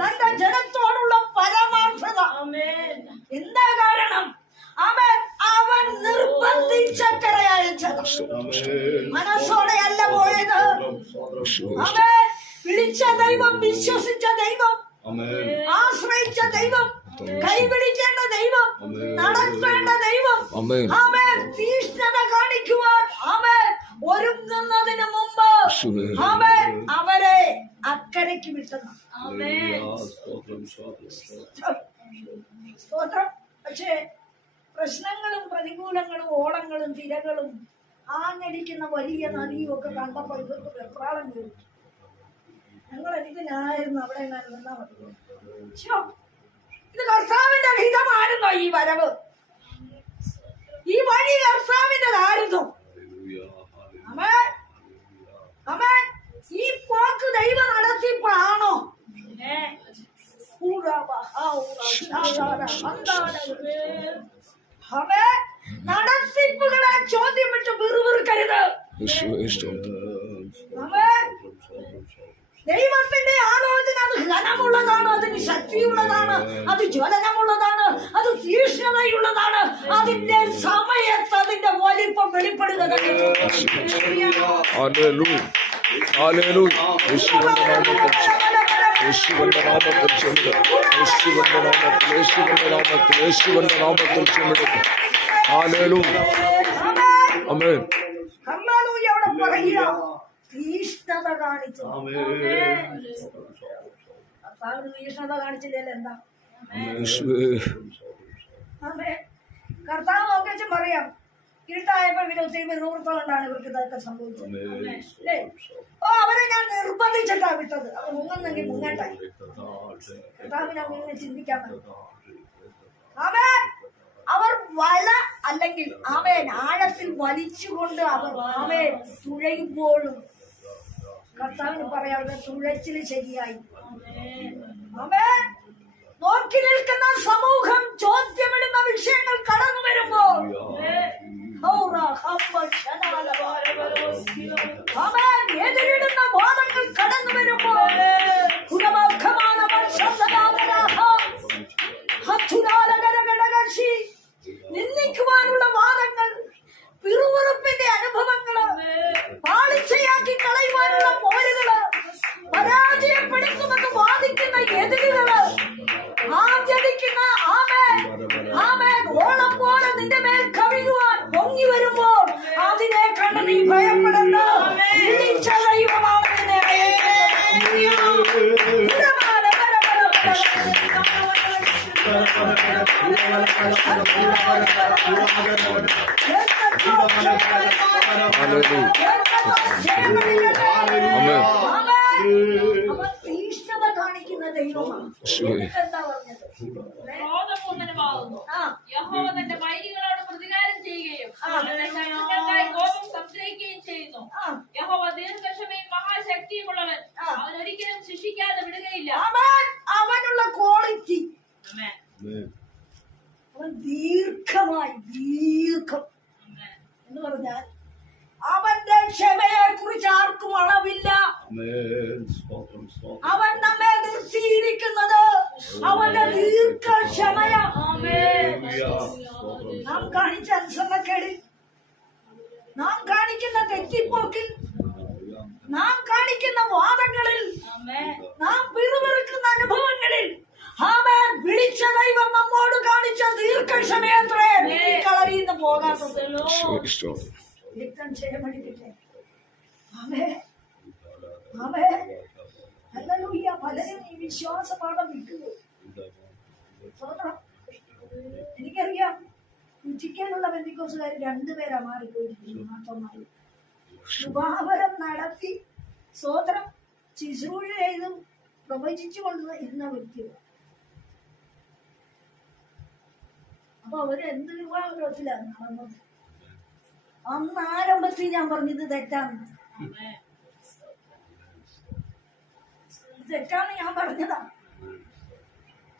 തന്റെ ജനത്തോടുള്ള പരമാർത്ഥത. എന്താ കാരണം? അവൻ അവൻ നിർബന്ധിച്ച അയച്ചത് മനസ്സോടെ അല്ല പോയത്. അവൻ വിളിച്ച ദൈവം വിശ്വസിച്ച ദൈവം ആശ്രയിച്ച ദൈവം കൈപിടിക്കേണ്ട ദൈവം നടത്തേണ്ട ദൈവം. അവൻ തീഷ്ണത കാണിക്കുവാൻ അവൻ ഒരുങ്ങുന്നതിന് മുമ്പ് അവൻ അവൻ അക്കരയ്ക്ക് വിട്ടതാണ് സ്തോത്രം പക്ഷേ പ്രശ്നങ്ങളും പ്രതികൂലങ്ങളും ഓളങ്ങളും തിരകളും ആഞ്ഞടിക്കുന്ന വലിയ നദിയും ഒക്കെ കണ്ടപ്പോൾ ഇവർക്ക് വെപ്രാളം കയറി ഞങ്ങൾ എനിക്കിനായിരുന്നു അവിടെ നിന്നാ മതി. ഇത് കർത്താവിന്റെ ഹിതമായിരുന്നോ ഈ വരവ്? ഈ വഴി കർത്താവിന്റെതായിരുന്നു അമേ അമേ ഈ പോക്ക് ദൈവം നടത്തിപ്പാണോ അവേ നടത്തിപ്പുകളെ ചോദ്യം വിട്ട് വിറുവിറുക്കരുത് ദൈവത്തിന്റെ ആലോചന അത് ഘനമുള്ളതാണ് അതിന് ശക്തിയുള്ളതാണ് അത് ജ്വലനമുള്ളതാണ് അത് തീക്ഷ്ണതയുള്ളതാണ് അതിന്റെ സമയത്ത് അതിന്റെ വലിപ്പം വെളിപ്പെടുക തന്നെ. യേശുവിന്റെ നാമത്തിൽ യേശുവിന്റെ നാമത്തിൽ ചെല്ലുക യേശുവിന്റെ നാമത്തിൽ യേശുവിന്റെ നാമത്തിൽ യേശുവിന്റെ നാമത്തിൽ ഹല്ലേലൂയ അവിടെ പറയുക. തീഷ്ണത കാണിച്ചു. തീഷ്ണത കാണിച്ചില്ലല്ലോ എന്താ. കർത്താവ് നോക്കിച്ച് പറയാം. ഇരുട്ടായപ്പോ ഇവർ ഒത്തിരി കൊണ്ടാണ് ഇവർക്ക് ഇതൊക്കെ സംഭവിച്ചത്. അല്ലേ? ഓ അവരെ ഞാൻ നിർബന്ധിച്ചിട്ടാ വിട്ടത്. അവർ മുങ്ങുന്നെങ്കിൽ മുങ്ങട്ടെ. കർത്താവിനെ അങ്ങനെ ചിന്തിക്കാൻ അവൻ അവർ വല അല്ലെങ്കിൽ അവൻ ആഴത്തിൽ വലിച്ചുകൊണ്ട് അവർ അവൻ തുഴയുമ്പോഴും കർത്താവിന് പറയാം അവരുടെ തുഴച്ചിൽ ശരിയായി. അവൻ നോക്കി നിൽക്കുന്ന സമൂഹം ചോദ്യമിടുന്ന വിഷയങ്ങൾ കടന്നു വരുമ്പോൾ ഹൗറ ശനാല അവൻ എതിരിടുന്ന ബോധങ്ങൾ കടന്നു വരുമ്പോൾ ഹത്തുരാലകരകടകശി നിന്ദിക്കുവാനുള്ള വാദങ്ങൾ പിറുവിറുപ്പിന്റെ അനുഭവങ്ങൾ പാളിച്ചയാക്കി കളയുവാനുള്ള തീഷ്ണത കാണിക്കുന്ന ദൈവമാണ്. എന്താ പറഞ്ഞത്? ക്രോധപൂർണനുമാകുന്നു. ആ. യഹോവ വൈരികളോട് പ്രതികാരം ചെയ്യുകയും കോപം സംഗ്രഹിക്കുകയും ചെയ്യുന്നു. യഹോവ ദീർഘക്ഷമയും മഹാശക്തിയുമുള്ളവൻ. അവൻ ഒരിക്കലും ശിക്ഷിക്കാതെ വിടുകയില്ല. അവനുള്ള ക്വാളിറ്റി. ആമേൻ. അവൻ ദീർഘമായി ദീർഘം. എന്ന് പറഞ്ഞാൽ അവന്റെ ക്ഷമയെ കുറിച്ച് ആർക്കും അളവില്ല. അവൻ നമ്മെ നിർത്തിയിരിക്കുന്നത് അവന്റെ ദീർഘക്ഷമയ. നാം കാണിച്ച അനുസരണക്കേടിൽ നാം കാണിക്കുന്ന തെറ്റിപ്പോക്കിൽ നാം കാണിക്കുന്ന വാദങ്ങളിൽ ആമേൻ. നാം പിറുപിറുക്കുന്ന അനുഭവങ്ങളിൽ അവൻ വിളിച്ച ദൈവം നമ്മോട് കാണിച്ച ദീർഘക്ഷമയത്രേ സ്തോത്രം രക്തം ആമേ ആമേ ഹല്ലേലൂയ പലരും ഈ വിശ്വാസപാഠം വിട്ടു. എനിക്കറിയാം ഉച്ചിക്കാനുള്ള ബന്ധുക്കോസുകാർ രണ്ടുപേരാ മാറിപ്പോയിരിക്കുന്നു മാത്രമായി ശുഭാവരം നടത്തി സ്വോത്രം ശുശ്രൂഷ ചെയ്തും പ്രവചിച്ചു കൊണ്ട് ഇരുന്ന അപ്പൊ അവർ എന്ത് വിവാഹത്തിലാണ് നടന്നത് അന്ന് ആരംഭത്തിൽ ഞാൻ പറഞ്ഞത് തെറ്റാന്ന്. തെറ്റാന്ന് ഞാൻ പറഞ്ഞതാ.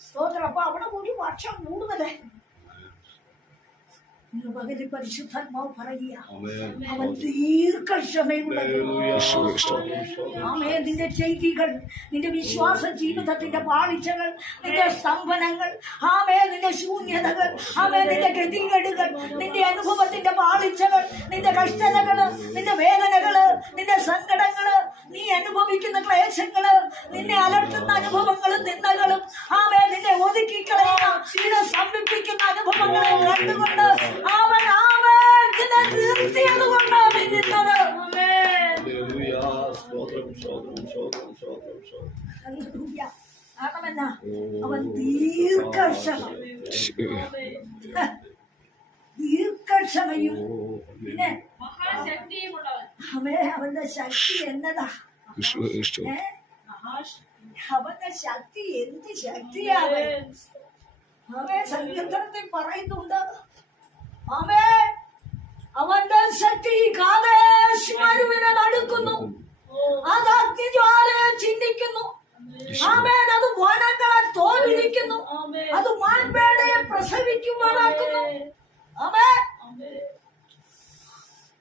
സ്തോത്രം. അപ്പൊ അവിടെ കൂടി വർഷം കൂടുതലായി. ഇന്ന് പകൽ പരിശുദ്ധാത്മാവ് പറയുക. അവൻ ആമേ നിന്റെ ചെയ്തികൾ നിന്റെ വിശ്വാസ ജീവിതത്തിന്റെ പാളിച്ചകൾ നിന്റെ സ്തംഭനങ്ങൾ ആമേ നിന്റെ ശൂന്യതകൾ ആമേ നിന്റെ ഗതികേടുകൾ നിന്റെ അനുഭവത്തിന്റെ പാളിച്ചകൾ നിന്റെ കഷ്ടതകൾ നിന്റെ വേദനകൾ നിന്റെ സങ്കടങ്ങൾ നീ അനുഭവിക്കുന്ന ക്ലേശങ്ങൾ നിന്നെ അലട്ടുന്ന അനുഭവങ്ങളും നിന്നകളും ആമേ നിന്നെ ഒതുക്കിക്കളയുക നിന്നെ സംരംഭിക്കുന്ന അനുഭവങ്ങളെ കണ്ടുകൊണ്ട് അവൻ ആമേൻ നിർത്തിയത് കൊണ്ടാണ് നിന്നത്. സ്തോത്രം, സ്തോത്രം, സ്തോത്രം, സ്തോത്രം, സ്തോത്രം. കാരണമെന്നാ അവൻ ദീർഘക്ഷമ. ദീർഘക്ഷമയും. പിന്നെ മഹാശക്തിയുമുള്ളവൻ. അവേ അവന്റെ ശക്തി എന്നതാ? അവന്റെ ശക്തി എന്ത് ശക്തിയാവേ അവൻ സങ്കീർത്തനത്തിൽ പറയുന്നുണ്ട്. അവന്റെ ശക്തി കാതേശ്മരുവിനെ നടുക്കുന്നു. അത് അഗ്നിജ്വാലയെ ചിന്തിക്കുന്നു. ആമേൻ അത് വനങ്ങളെ തോൽവിരിക്കുന്നു അത് മാൻപേടയെ പ്രസവിക്കുമാറാക്കുന്നു. ആമേ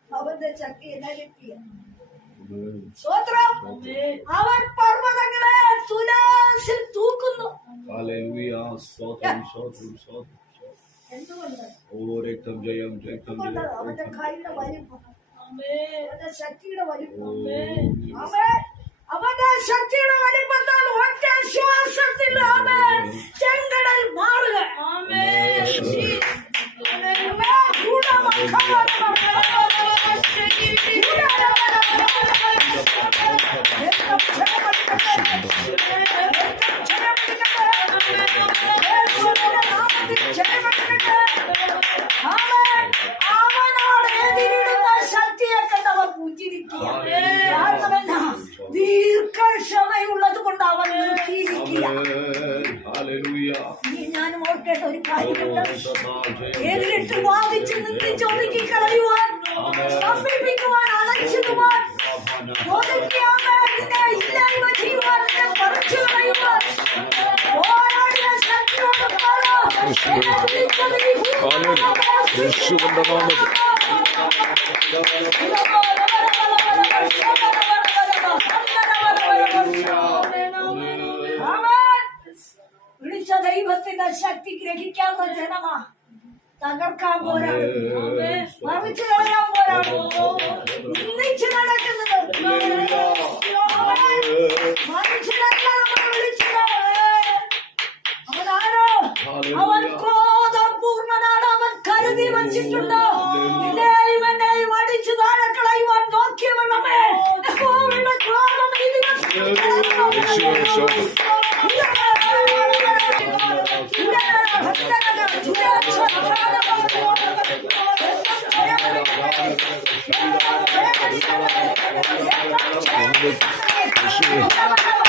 അവന്റെ ശക്തി Amen. സ്വത്രം അവൻ പർവതങ്ങളെ തുലാസിൽ തൂക്കുന്നു. Hallelujah. സ്തോത്രം, സ്തോത്രം, സ്തോത്രം, സ്തോത്രം. എന്തുകൊണ്ട് യേശുവിന്റെ നാമത്തിൽ ആമേൻ. വിളിച്ച ദൈവത്തിന്റെ ശക്തി ഗ്രഹിക്കാത്ത ജനമാ തകർക്കാൻ പോരാടും മറിച്ചു കളയാൻ പോരാടും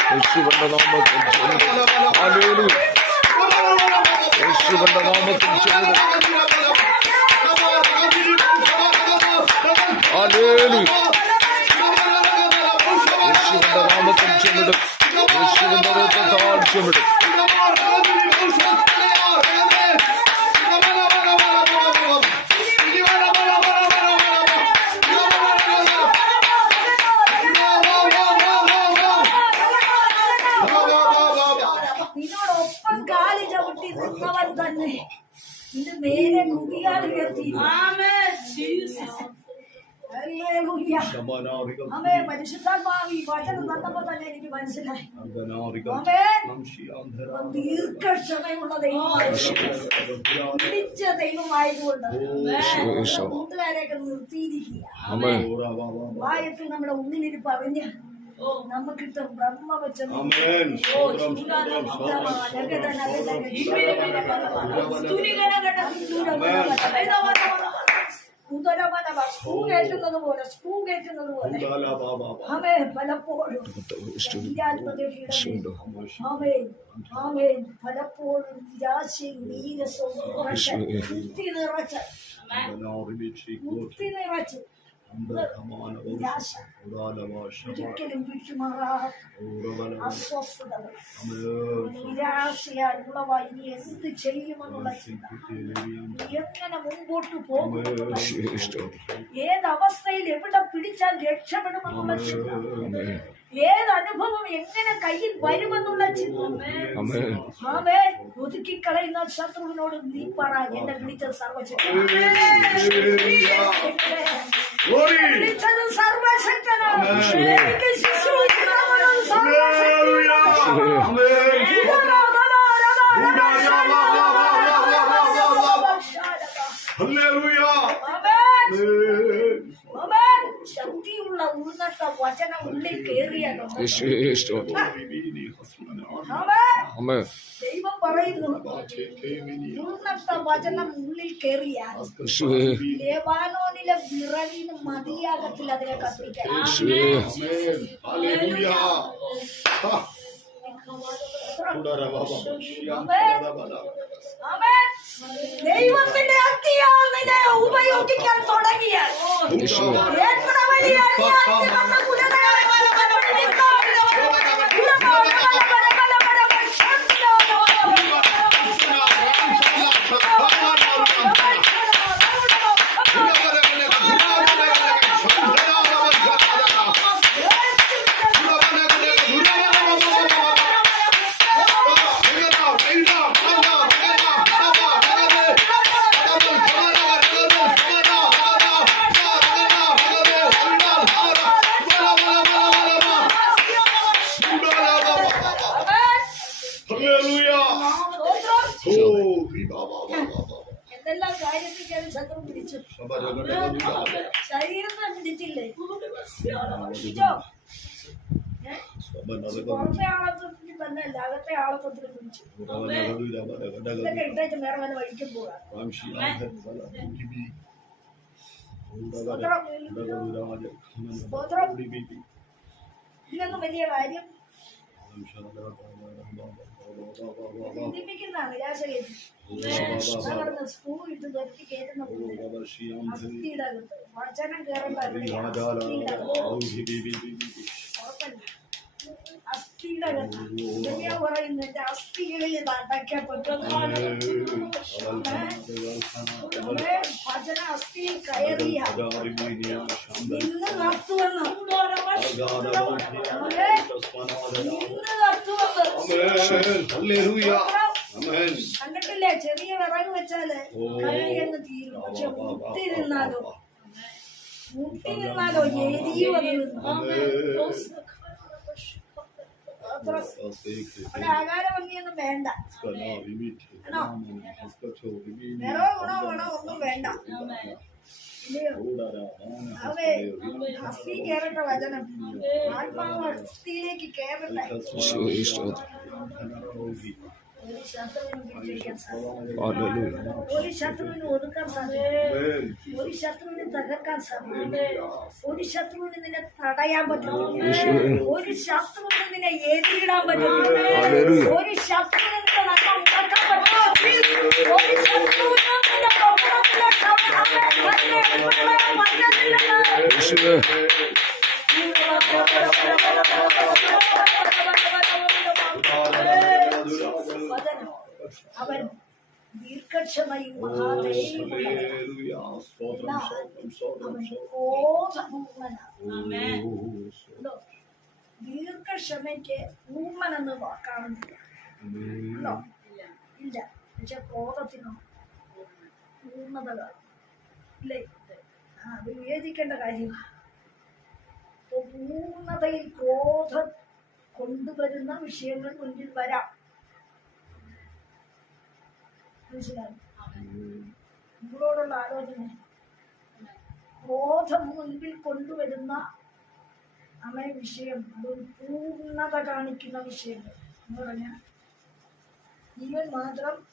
യേശുവിന്റെ നാമത്തിൽ ഹല്ലേലൂയ യേശുവിന്റെ നാമത്തിൽ ചെയ്തു ഹല്ലേലൂയ യേശുവിന്റെ നാമത്തിൽ ചെന്നിടും യേശുവിന്റെ രക്തത്താൽ വചനം തന്നപ്പോ തന്നെ എനിക്ക് മനസ്സിലായി ദീർഘക്ഷമയുള്ള പിടിച്ച ദൈവമായതുകൊണ്ട് കൂട്ടുകാരെയൊക്കെ നിർത്തിയിരിക്കുക വായത്തിൽ നമ്മുടെ ഉള്ളിലിരിപ്പ് അറിഞ്ഞ് നമുക്കിട്ട് ബ്രഹ്മ വെച്ച കയറ്റുന്നത് പോലെ സ്ക്രൂ കയറ്റുന്നത് പോലെ ആമേ പലപ്പോഴും ആമേൻ ആമേൻ പലപ്പോഴും നിരാശയും നീരസവും നിറച്ച്. കുത്തി നിറച്ച്. നിരാശ ഒരിക്കലും വിട്ടുമാറാത്ത അസ്വസ്ഥതകൾ നിരാശയായുള്ള ഇനി എന്ത് ചെയ്യുമെന്നുള്ള ചിന്ത എങ്ങനെ മുമ്പോട്ട് പോകുമെന്നുള്ള ചിന്ത. സ്തോത്രം ഏത് അവസ്ഥയിൽ എവിടെ പിടിച്ചാൽ രക്ഷപ്പെടുമെന്നുള്ള ചിന്ത ആമേൻ ഏത് അനുഭവം എങ്ങനെ കയ്യിൽ വരുമെന്നുള്ള ചിന്ത ആമേൻ ആമേൻ ഒതുക്കിക്കളയുന്ന ശത്രുവിനോട് നീ പറ എന്നെ 우리는 사로하셨잖아 주님께 스스로 지나가는 사로하셨잖아 할렐루야 아멘 아멘 ಶಕ್ತಿ ಉಳ್ಳ ಉಳಿದಂತ ವಚನ ಉಳ್ಳಿ ಕೇರಿ ಅದು ಎಷ್ಟು ಎಷ್ಟು ಆಮೇಲೆ ഉന്നത വചനം ഉള്ളിൽ കയറിയാൽ യേശുവേ ലേബാനോനിലെ വിറവിന് മതിയാകത്തിൽ അതിനെ കത്തിക്കാൻ. ദൈവത്തിന്റെ അഗ്നിയാൽ നിന്നെ ഉപയോഗിക്കാൻ തുടങ്ങിയാൽ എത്ര വലിയ അന്യായം ശരീരത്തെ കണ്ടിട്ടില്ലേ പിടിച്ചോ ഏ? പുറത്തെ ആളത്വത്തിന് തന്നെ അല്ല അകത്തെ ആളത്വത്തിന് പിടിച്ചു ഇതൊക്കെ ഇട്ടേച്ച് വേറെ വല്ല വഴിക്കും പോകാം ഇതൊന്നും വലിയ കാര്യം ചിന്തിപ്പിക്കുന്ന നിരാശ സ്കൂൾ ഇട്ട് തൊറ്റി കയറ്റുന്ന വചനം കയറേണ്ട അസ്ഥികളിൽ അസ്ഥിയിൽ കയറിയ. ഇന്ന് കണ്ടിട്ടില്ലേ? ചെറിയ വിറക് വെച്ചാൽ കഴിയെന്ന് തീരും. പക്ഷെ മുട്ടി നിന്നാലോ? മുട്ടി നിന്നാലോ? എരിയും വേണ്ട. ഒന്നും വേണ്ട. അവേ അസ്ഥി കേറട്ടെ വചനം. ആത്മാവ് അസ്ഥിയിലേക്ക് കേറട്ടെ. పోలీస్ శత్రువుని ఒదుకాను సార్ పోలీస్ శత్రువుని తగ్గకాను సార్ పోలీస్ శత్రువుని నిన్న తడయాం పట్టిన పోలీస్ శత్రువుని నిన్న ఏదిగడం పట్టిన పోలీస్ శత్రువుని Thank you. അവൻ ദീർഘക്ഷമയും ദീർഘക്ഷമയ്ക്ക് ഊമൻ എന്ന് കാണുന്നില്ല ഉണ്ടോ? ഇല്ല. പക്ഷെ ക്രോധത്തിനോ പൂർണത കാണും ഇല്ലേ? ആ അത് വിവേചിക്കേണ്ട കാര്യമാണ് പൂർണതയിൽ ക്രോധം കൊണ്ടുവരുന്ന വിഷയങ്ങൾ മുന്നിൽ വരാം. നിങ്ങളോടുള്ള ആലോചന. ക്രോധം മുൻപിൽ കൊണ്ടുവരുന്ന അമ്മ വിഷയം. അതൊരു പൂർണത കാണിക്കുന്ന വിഷയങ്ങൾ എന്ന് പറഞ്ഞാൽ ജീവൻ മാത്രം